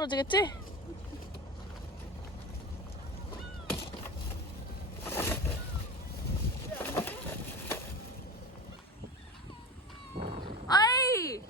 안 떨어지겠지? 아이!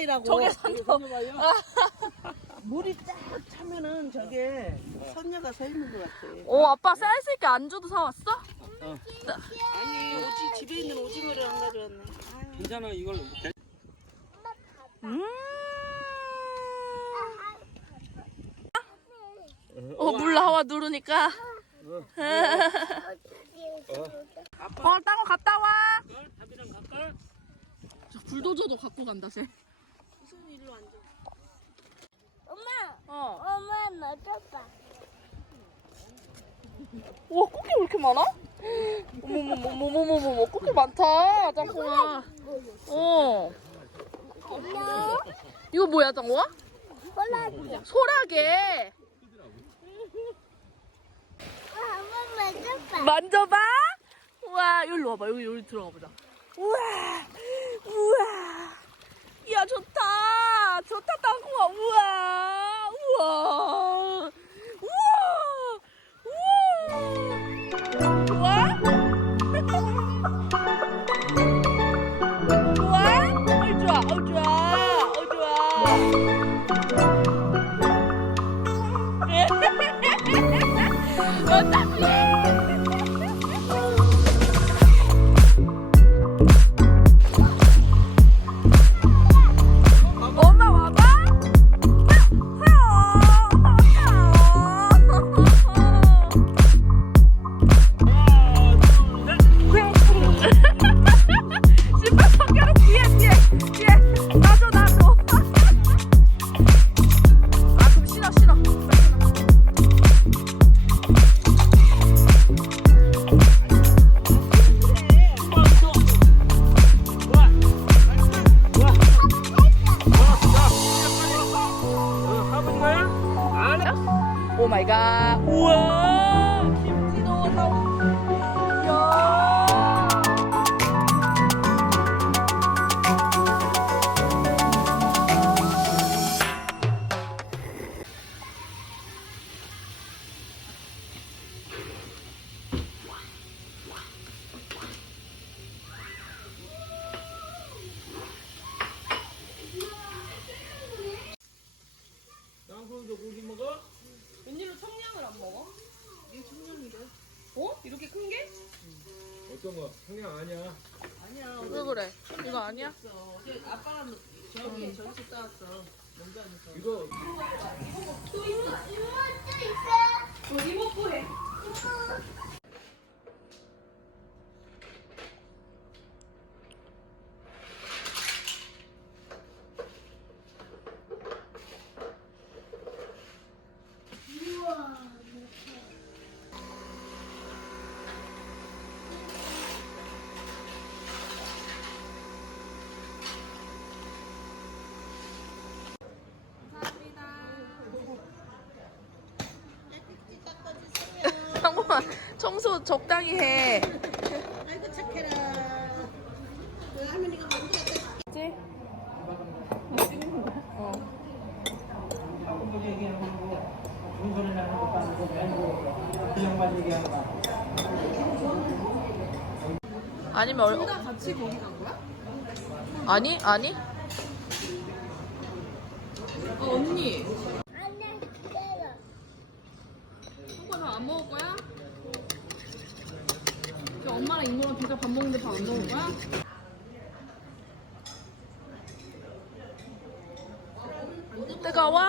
바위라고. 저게 선녀. 물이 쫙 차면은 저게 선녀가 서 있는 것 같아. 오, 아빠 쌀수 있게 안주도 사왔어? 아니 오지 집에 있는 오징어를 안 가져왔네. 아유. 괜찮아 이걸 음. 어, 물 나와 누르니까. 어, 땅어 갔다 와. 답이랑 갈까? 저 불도저도 갖고 간다, 쟤. 엄마, 어. 엄마 맞아봐. 우와, 꽃게 왜 이렇게 많아? 어머머머머머머머, 꽃게 많다, 짱콩아. 어. 안녕. 이거 뭐야, 짱콩아? 호랑이. 소라게. 엄마 맞아봐. 만져봐. 우와, 여기로 와봐. 여기, 여기 들어가 보자. 우와, 우와. 이야, 좋다. 좋다, 땅콩아. 마이 갓. 우와 청량 아니야 아니야. 왜 그래? 이거 아니야? 어제 아빠랑 저기 저기서 따왔어. 농장에서. 이거 이모부 해. 상호아 청소 적당히 해. 아이고 착해라. 그 할머니가 먼저? 어. 아니면 얼... 둘다 같이 거기 간 거야? 아니 아니. 어, 언니. 안녕, 때려. 오빠 밥 안 먹을 거야? 둘다밥 먹는데 밥 안 먹을 거야? 뜨거워?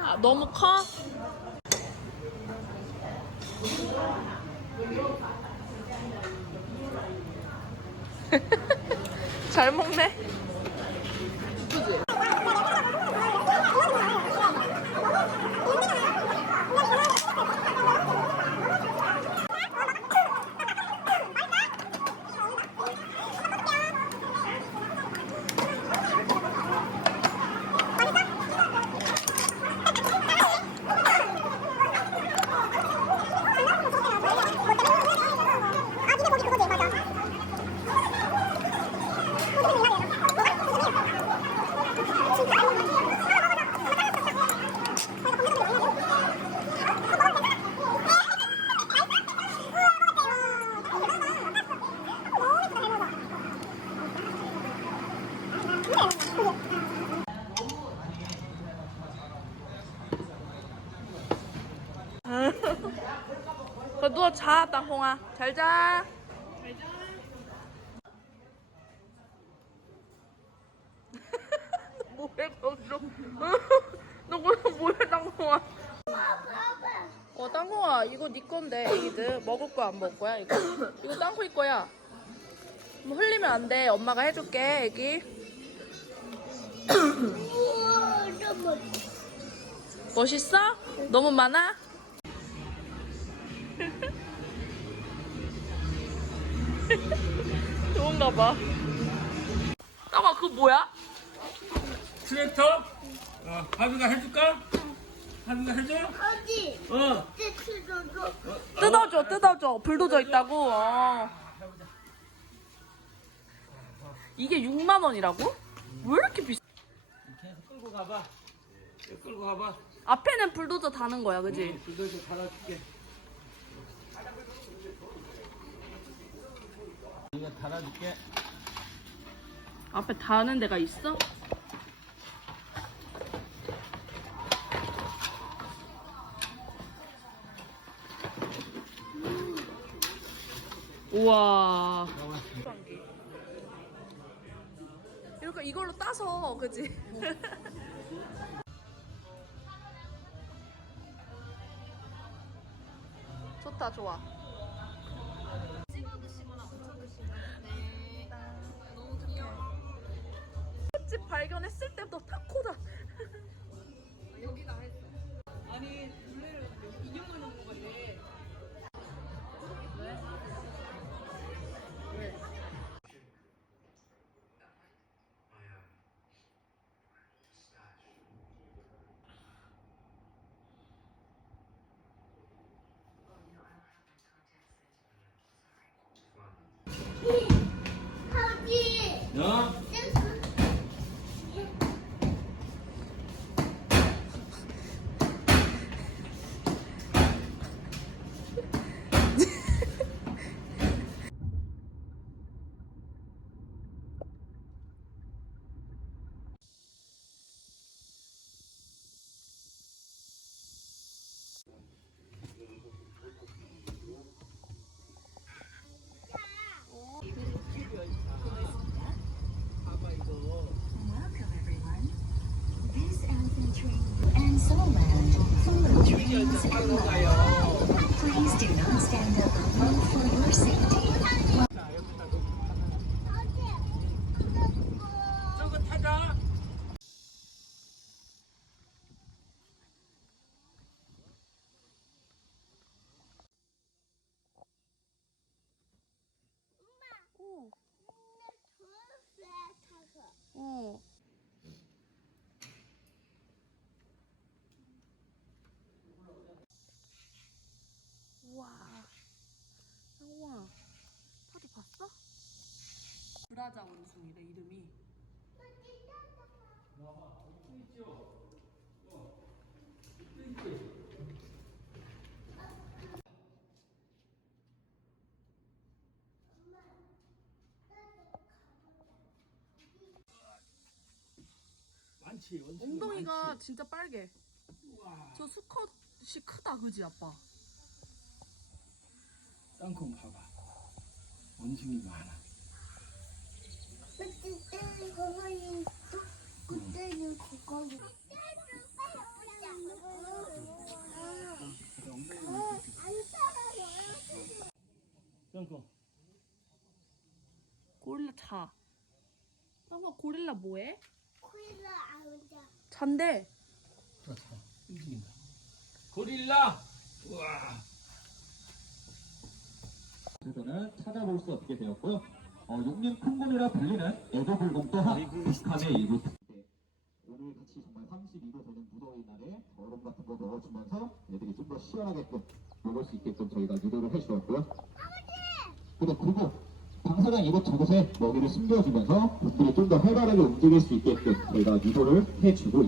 아, 너무 커? 잘 먹네. 자, 땅콩아. 잘 자. 뭐해, 거기로. 너 그거 뭐해, 땅콩아. 어, 땅콩아, 이거 네 건데, 애기들. 먹을 거야, 안 먹을 거야, 이거? 이거 땅콩이 거야. 뭐 흘리면 안 돼. 엄마가 해줄게, 애기. 멋있어? 너무 많아? 봐. 땅아, 그거 뭐야? 트랙터? 어, 하비가 해줄까? 하비가 해줘? 어디? 어. 떼치도도 뜯어줘, 뜯어줘. 불도저 있다고? 어. 이게 6만 원이라고? 왜 이렇게 비싸? 계속 끌고 가봐. 끌고 가봐. 앞에는 불도저 다는 거야, 그지? 좀 달아줄게. 이거 달아줄게. 앞에 다는 데가 있어? 우와. 이렇게 이걸로 따서, 그지? 좋다, 좋아. 어. 우와. 우와. 파도 봤어? 브라자 원숭이래 이름이. 많지. 원숭이 엉덩이가 많지. 진짜 빨개. 저 수컷이 크다, 그지 아빠? 땅콩 봐봐. 원숭이 많아. 고릴라 자. 아빠 고릴라 뭐해? 코일라 아우자. 잔대. 그렇다. 움직인다. 고릴라. 우와. 에서는 찾아볼 수 없게 되었고요. 어, 용림 큰곰이라 불리는 에도불곰 또한 북한의 일부 오늘 같이 정말 32도 되는 무더위 날에 얼음 같은 거 먹어주면서 애들이 좀 더 시원하게끔 먹을 수 있게끔 저희가 유도를 해주었고요. 근데 그리고 방사장 이곳 저곳에 먹이를 숨겨주면서 곰들이 좀 더 활발하게 움직일 수 있게끔 저희가 유도를 해주고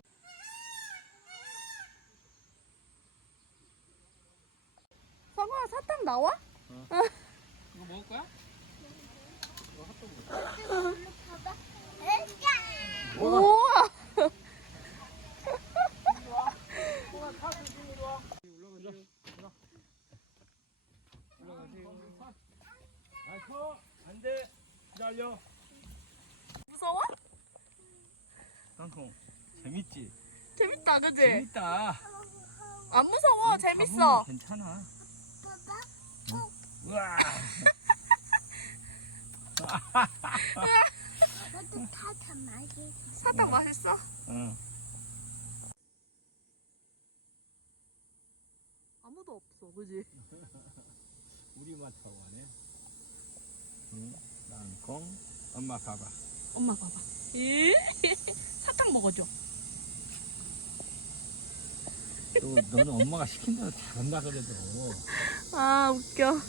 사탕 나와? 이거 먹을 거야? 봐봐. 에짜. 우와. 날려. 무서워? 땅콩 재밌지? 재밌다, 그지? 재밌다. 안 무서워, 재밌어. 잡으면 괜찮아. 우와. 나도 타타 맛있어. 사탕 맛있어? 응. 아무도 없어, 그지? 우리만 타고 가네. 응. 땅콩. 엄마 봐봐. 엄마 봐봐. 이 사탕 먹어줘. 또 너는 엄마가 시킨 대로 잘한다 그래도. 아, 웃겨.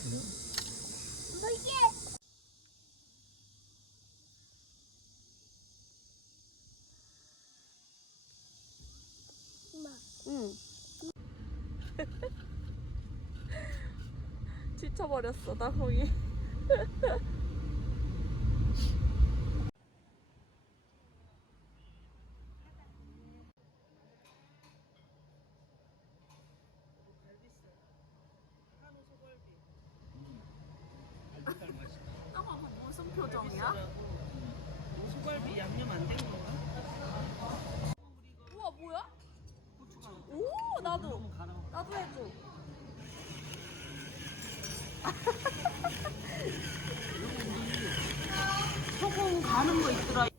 엄마. 응. 지쳐버렸어, 나홍이. 나홍아, 무슨 표정이야? 소갈비 양념 안 된 건가? 우와, 뭐야? 오, 나도. 나도 해줘. 소금 가는 거 있더라.